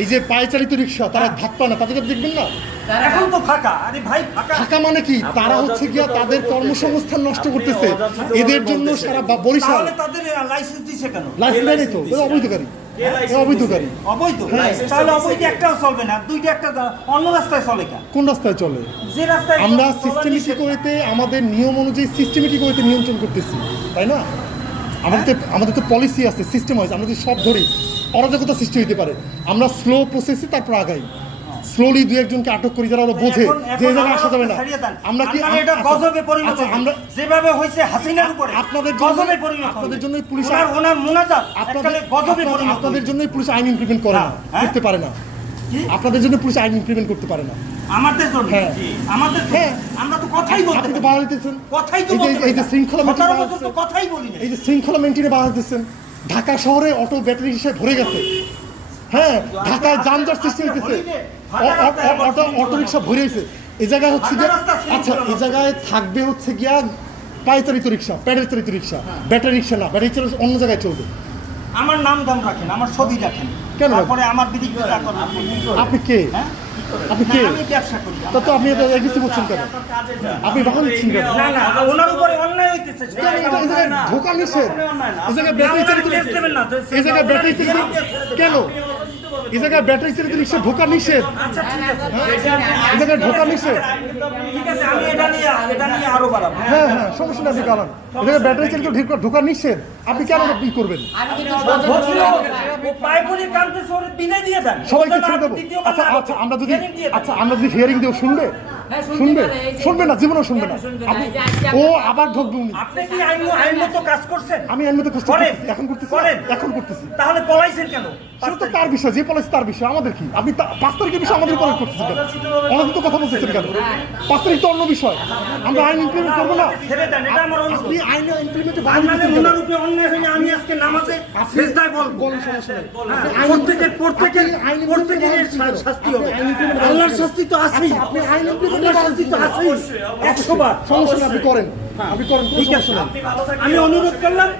এই যে পায়ে চালিত রিক্সা তারা ভাগ পায় না, তাদেরকে দেখবেন না এখন তো ফাঁকা। আরে ভাই ফাঁকা মানে কি? তারা হচ্ছে গিয়া তাদের কর্মসংস্থান নষ্ট করতেছে। এদের জন্য সারা বরিশাল তাহলে তাদের লাইসেন্স দিছে কেন? লাইসেন্স নেই তো, অবৈধকারী। অবৈধকারী অবৈধ। তাহলে অবৈধ একটাও চলবে না, দুইটা একটা অন্য রাস্তায় চলে কেন? কোন রাস্তায় চলে? যে রাস্তায় আমরা সিস্টেমেটিক ওয়েতে আমাদের নিয়ম অনুযায়ী সিস্টেমেটিক ওয়েতে নিয়ন্ত্রণ করতেছি, তাই না? আমাদের তো পলিসি আছে, সিস্টেম আছে। আমরা যদি সব ধরি অরাজকতা সৃষ্টি হতে পারে। আমরা স্লো প্রসেসে তারপর আগাই, স্লোলি দুই একজনকে আটক করি যারা ওরা বোঝে যে জায়গায় আসা যাবে না। আমরা কি এটা গজবে পরিণত? আমরা যেভাবে হইছে হাসিনার উপরে আপনাদের গজবে পরিণত। আপনাদের জন্য পুলিশ ওনার মুনাজাত এককালে গজবে পরিণত। আপনাদের জন্য পুলিশ আইন ইমপ্লিমেন্ট করে না, করতে পারে না। আপনাদের জন্য পুলিশ আইন ইমপ্লিমেন্ট করতে পারে না। আমাদের জন্য আমাদের আমরা তো কথাই বলতে, আপনি তো বাধা দিতেছেন। কথাই তো এই যে শৃঙ্খলা মেনটেন, তো কথাই বলি না। এই যে শৃঙ্খলা মেনটেনে বাধা দিতেছেন। ঢাকা শহরে অটো ব্যাটারি হিসেবে ভরে গেছে। হ্যাঁ, ঢাকায় যানজট সৃষ্টি হইতেছে, অটো রিক্সা ভরে গেছে। এই জায়গায় হচ্ছে গিয়া আচ্ছা, এই জায়গায় থাকবে হচ্ছে গিয়া পায়ে চালিত রিক্সা, প্যাডেল চালিত রিক্সা, ব্যাটারি রিক্সা না। ব্যাটারি রিক্সা অন্য জায়গায় চলবে। আমার নাম দাম রাখেন, আমার ছবি রাখেন, কেন? তারপরে আমার বিরুদ্ধে যা করবেন। আপনি কে? আপনি কে? আমি ব্যবসা করি। তা তো আপনি এগিয়ে বলছেন কেন? আপনি বাধা দিচ্ছেন কেন? না না, ওনার উপরে অন্যায় হইতেছে। এই জায়গায় ঢোকা নিষেধ। এই জায়গায় ব্যাটারি চালিত এই জায়গায় ব্যাটারি চালিত কেন? এই জায়গায় ব্যাটারি চালিত রিক্সা ঢোকা নিষেধ। আচ্ছা ঠিক আছে, এই জায়গায় ঢোকা নিষেধ। ঠিক আছে, আমি এটা নিয়ে আরো বাড়াবো। হ্যাঁ হ্যাঁ, সমস্যা নেই, আপনি কারণ এই জায়গায় ব্যাটারি চালিত ঢোকা নিষেধ। আপনি কেন কি করবেন? পাইপুরি কামতে সরে বিদায় দিয়ে দেন, সবাইকে ছেড়ে দেবো। আচ্ছা আমরা যদি হিয়ারিং দেব, শুনবে না, জীবনেও শুনবে না। ও আবার ঢুকবে উনি। আপনি কি আইনমতো কাজ করছেন? আমি আইনমতো কাজ করতেছি, এখন করতেছি। তাহলে পলাইছেন কেন? সেটা তো তার বিষয়, যে পলিসি তার বিষয়, আমাদের কি? আপনি 5 তারিখের বিষয় আমাদের উপরে করতেছেন কেন? আমাদের তো কথা বলতেছেন কেন? 5 তারিখ তো অন্য বিষয়। আমরা আইন ইমপ্লিমেন্ট করবো না। ছেড়ে দেন, এটা আমার অনুরোধ। আপনি আইন ইমপ্লিমেন্টে ওনার উপরে অন্যায় হয়নি, আমি আজকে নামাজে সিজদায় বলবো। প্রত্যেকের শাস্তি হবে। আল্লাহর শাস্তি তো আছেই, আপনি আইন ইমপ্লিমেন্ট শাস্তি তো আছেই 100 বার। সমস্যা নেই, আপনি করেন। ঠিক আছে, আমি অনুরোধ করলাম।